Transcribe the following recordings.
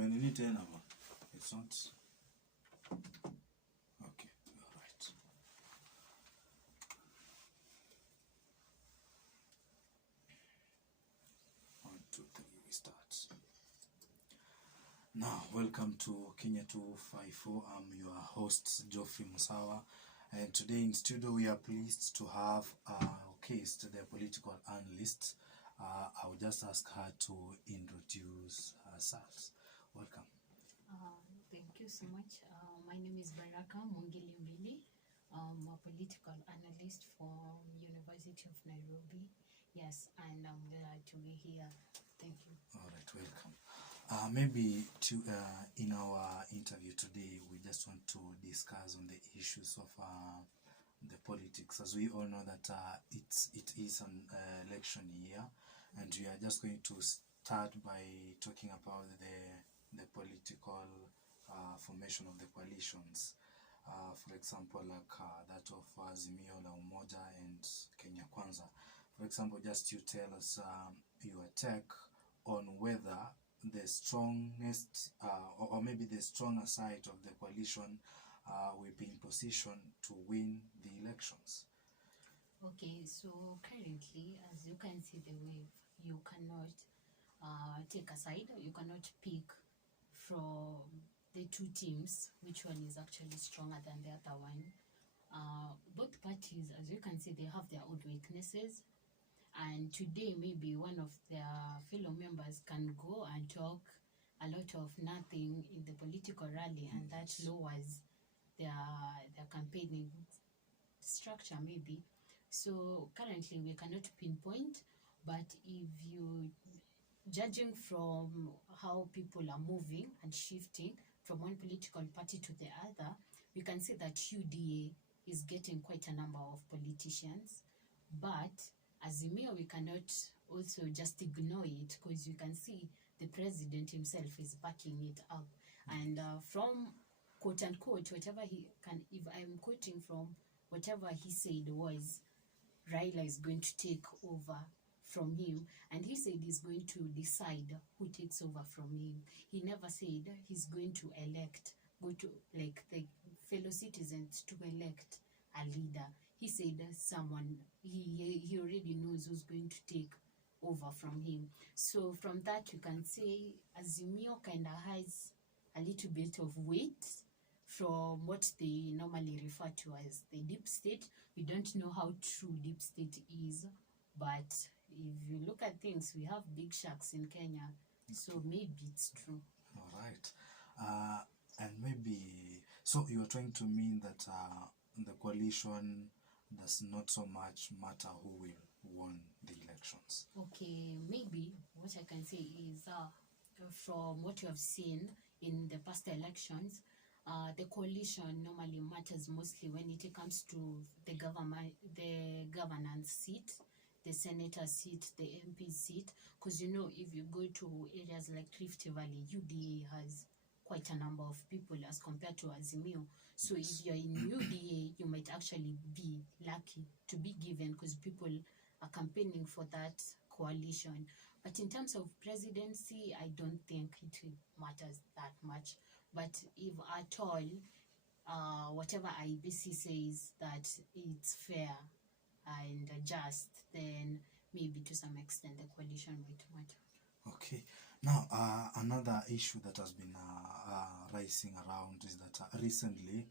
Simenini tena ba. It's not. Okay, all right. 1, 2, 3, we start. Now, welcome to Kenya 254. I'm your host, Geoffrey Musawa. And today in studio, we are pleased to have Case, the political analyst. I will just ask her to introduce herself. Welcome. Thank you so much. My name is Baraka Mwenge. I'm a political analyst from University of Nairobi. Yes, and I'm glad to be here. Thank you. All right, welcome. Maybe in our interview today, we just want to discuss on the issues of the politics. As we all know that it is an election year, and we are just going to start by talking about the political formation of the coalitions. For example, like that of Azimio la Umoja and Kenya Kwanza. For example, just you tell us your take on whether the strongest or maybe the stronger side of the coalition will be in position to win the elections. Okay, so currently, as you can see the wave, you cannot take a side, you cannot pick from the two teams which one is actually stronger than the other one. Both parties, as you can see, they have their own weaknesses, and today maybe one of their fellow members can go and talk a lot of nothing in the political rally, and that lowers their campaigning structure maybe. So currently we cannot pinpoint, but if you judging from how people are moving and shifting from one political party to the other, we can see that UDA is getting quite a number of politicians, but Azimio, we cannot also just ignore it, because you can see the president himself is backing it up. And from quote unquote, whatever he can, if I'm quoting from whatever he said was, Raila is going to take over from him, and he said he's going to decide who takes over from him. He never said he's going to go to like the fellow citizens to elect a leader. He said someone, he already knows who's going to take over from him. So from that you can say Azimio kind of has a little bit of weight from what they normally refer to as the deep state. We don't know how true deep state is, but if you look at things, we have big sharks in Kenya, so maybe it's true. All right. And maybe, so you are trying to mean that the coalition does not so much matter who will win the elections. Okay, maybe what I can say is from what you have seen in the past elections, the coalition normally matters mostly when it comes to the governance seat, the senator seat, the MP seat, because you know, if you go to areas like Rift Valley, UDA has quite a number of people as compared to Azimio. So if you're in UDA, you might actually be lucky to be given, because people are campaigning for that coalition. But in terms of presidency, I don't think it matters that much. But if at all, whatever IBC says that it's fair and just, then maybe to some extent the coalition might matter. Okay. Now, another issue that has been rising around is that recently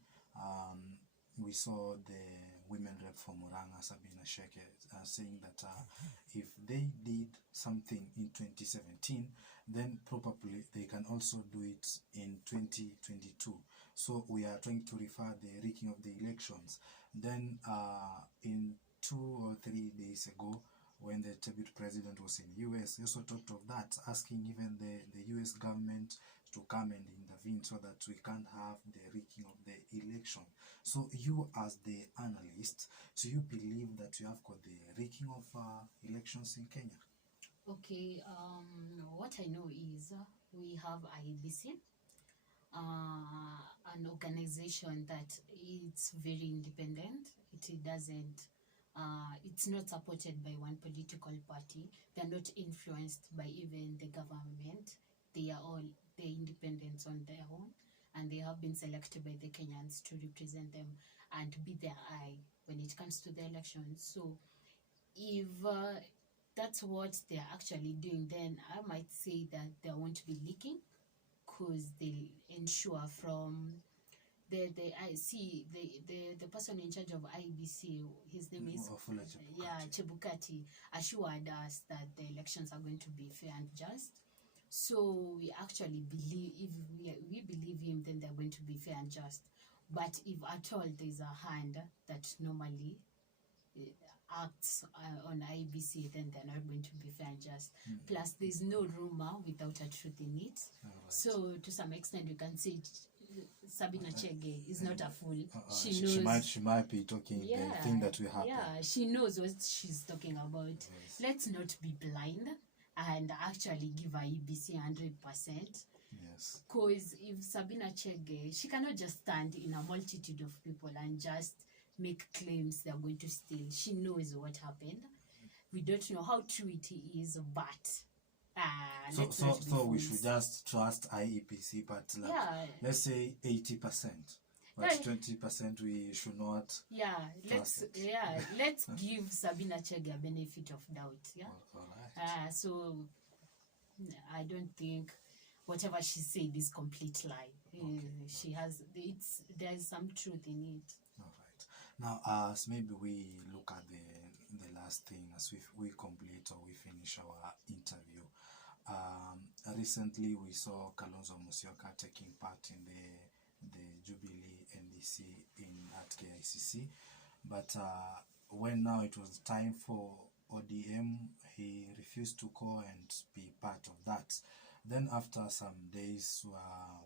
we saw the women rep for Muranga, Sabina Sheke, saying that if they did something in 2017, then probably they can also do it in 2022. So we are trying to refer the rigging of the elections. Then in 2 or 3 days ago, when the tribute president was in US, he also talked of that, asking even the US government to come and intervene so that we can't have the rigging of the election. So you, as the analyst, do you believe that you have got the rigging of elections in Kenya? Okay, what I know is we have IBC, an organization that it's very independent. It doesn't it's not supported by one political party. They're not influenced by even the government. They their independence on their own, and they have been selected by the Kenyans to represent them and be their eye when it comes to the elections. So if that's what they're actually doing, then I might say that they won't be leaking, because they'll ensure from the person in charge of IBC, his name is Chebukati, assured us that the elections are going to be fair and just. So we actually believe, if we believe him, then they're going to be fair and just. But if at all there's a hand that normally acts on IBC, then they're not going to be fair and just. Plus, there's no rumor without a truth in it. So to some extent, you can say Sabina Chege is not a fool. She knows. She might be talking the thing that we have. Yeah, she knows what she's talking about. Yes. Let's not be blind and actually give her EBC 100%. Yes. Because if Sabina Chege, she cannot just stand in a multitude of people and just make claims they're going to steal. She knows what happened. We don't know how true it is, but so we should just trust IEPC, but let's say 80%, but 20% we should not. Let's give Sabina Chege a benefit of doubt. All right. So I don't think whatever she said is complete lie. She has there's some truth in it. All right. Now, as maybe we look at the last thing as we complete or we finish our interview. Recently we saw Kalonzo Musyoka taking part in the Jubilee NDC at KICC, but when now it was time for ODM, he refused to go and be part of that. Then after some days,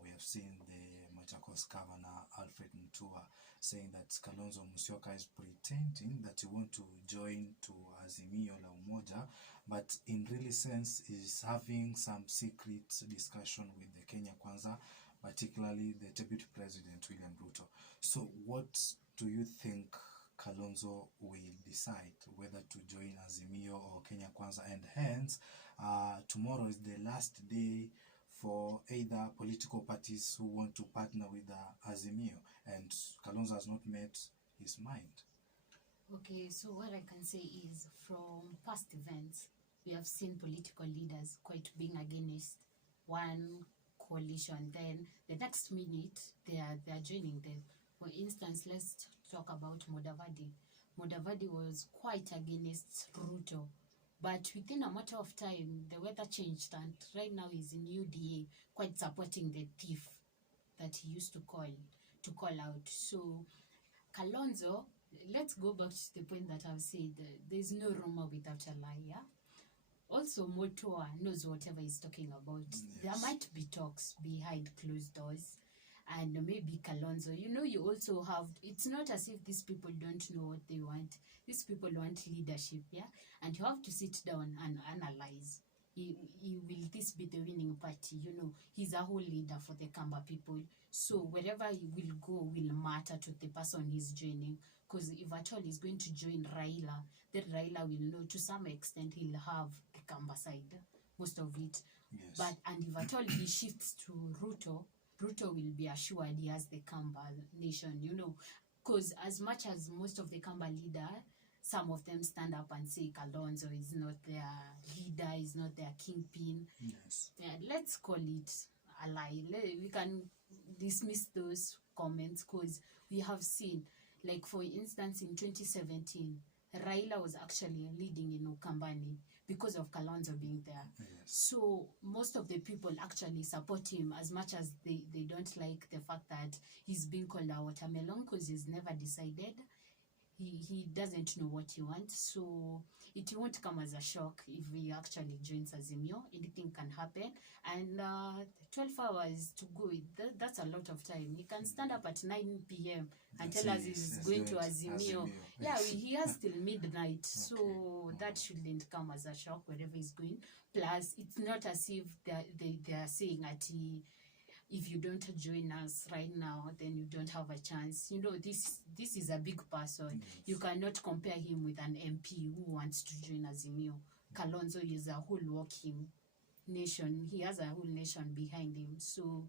we have seen the Machakos governor Alfred Mutua saying that Kalonzo Musyoka is pretending that he wants to join to Azimio la Umoja, but in really sense is having some secret discussion with the Kenya Kwanza, particularly the Deputy President William Ruto. So what do you think Kalonzo will decide, whether to join Azimio or Kenya Kwanza? And hence, tomorrow is the last day for either political parties who want to partner with Azimio, and Kalonzo has not made his mind. Okay, so what I can say is, from past events, we have seen political leaders quite being against one coalition. Then the next minute, they are joining them. For instance, let's talk about Mudavadi. Mudavadi was quite against Ruto, but within a matter of time, the weather changed, and right now he's in UDA, quite supporting the thief that he used to call out. So Kalonzo, let's go back to the point that I've said, there's no rumor without a lie. Also, Motoa knows whatever he's talking about. Yes. There might be talks behind closed doors, and maybe Kalonzo, you also have, it's not as if these people don't know what they want. These people want leadership, and you have to sit down and analyze. Will this be the winning party? He's a whole leader for the Kamba people. So wherever he will go will matter to the person he's joining. Because if at all he's going to join Raila, then Raila will know to some extent he'll have the Kamba side, most of it. Yes. And if at all he shifts to Ruto will be assured he has the Kamba nation, Because as much as most of the Kamba leader, some of them stand up and say Kalonzo is not their leader, is not their kingpin. Yes. Let's call it a lie. We can dismiss those comments, because we have seen, like for instance, in 2017, Raila was actually leading in Ukambani because of Kalonzo being there. Yes. So most of the people actually support him, as much as they don't like the fact that he's being called a watermelon, because he's never decided. He doesn't know what he wants, so it won't come as a shock if he actually joins Azimio. Anything can happen, and 12 hours to go, that's a lot of time. He can stand up at 9 p.m. and tell us he's going to Azimio. Yes. He has till midnight, so that shouldn't come as a shock wherever he's going. Plus, it's not as if they are saying that if you don't join us right now, then you don't have a chance. This is a big person. Yes. You cannot compare him with an MP who wants to join Azimio. Kalonzo is a whole walking nation. He has a whole nation behind him. So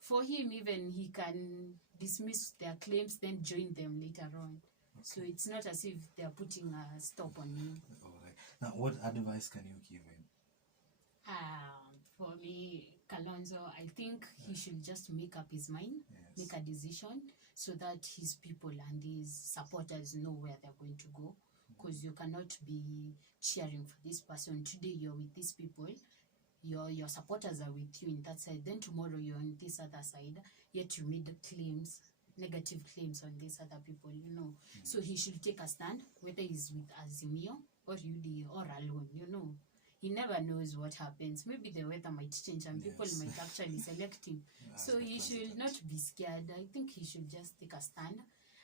for him, even he can dismiss their claims, then join them later on. So it's not as if they're putting a stop on him. All right. Now, what advice can you give him? For me, Kalonzo, I think he should just make up his mind, make a decision, so that his people and his supporters know where they're going to go. Because you cannot be cheering for this person. Today you're with these people, your supporters are with you in that side. Then tomorrow you're on this other side. Yet you made claims, negative claims on these other people, you know. So he should take a stand, whether he's with Azimio or UDA or alone, you know. He never knows what happens. Maybe the weather might change and people might actually select him. So he should not be scared. I think he should just take a stand,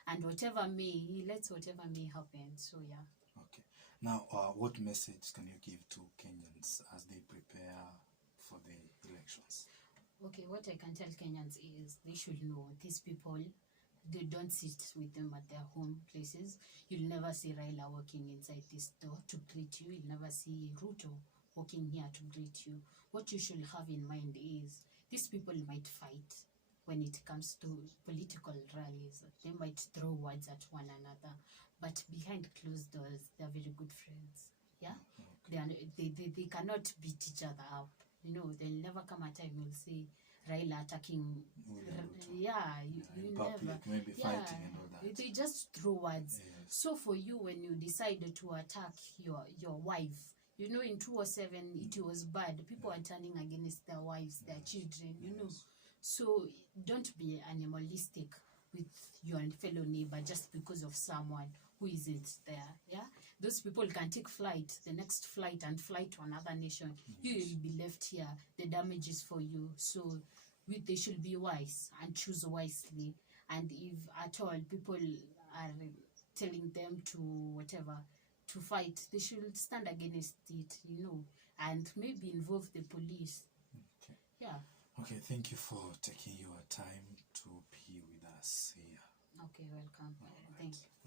and whatever may, he lets whatever may happen. So yeah. Okay. Now, what message can you give to Kenyans as they prepare for the elections? Okay, what I can tell Kenyans is they should know these people, they don't sit with them at their home places. You'll never see Raila walking inside this door to greet you. You'll never see Ruto walking here to greet you. What you should have in mind is these people might fight when it comes to political rallies. They might throw words at one another, but behind closed doors, they're very good friends. Yeah? They cannot beat each other up. You know, there'll never come a time you'll see Raila attacking, in public, maybe fighting and all that. They just throw words. So for you, when you decided to attack your wife, you know, in 2007 it was bad. People are turning against their wives, their children, you know. So don't be animalistic with your fellow neighbor just because of someone who isn't there. Yeah, those people can take flight, the next flight, and fly to another nation. You will be left here. The damage is for you. So they should be wise and choose wisely. And if at all people are telling them to whatever, to fight, they should stand against it, you know, and maybe involve the police. Okay. Yeah. Okay, thank you for taking your time to be with us here. Okay, welcome. Thank you.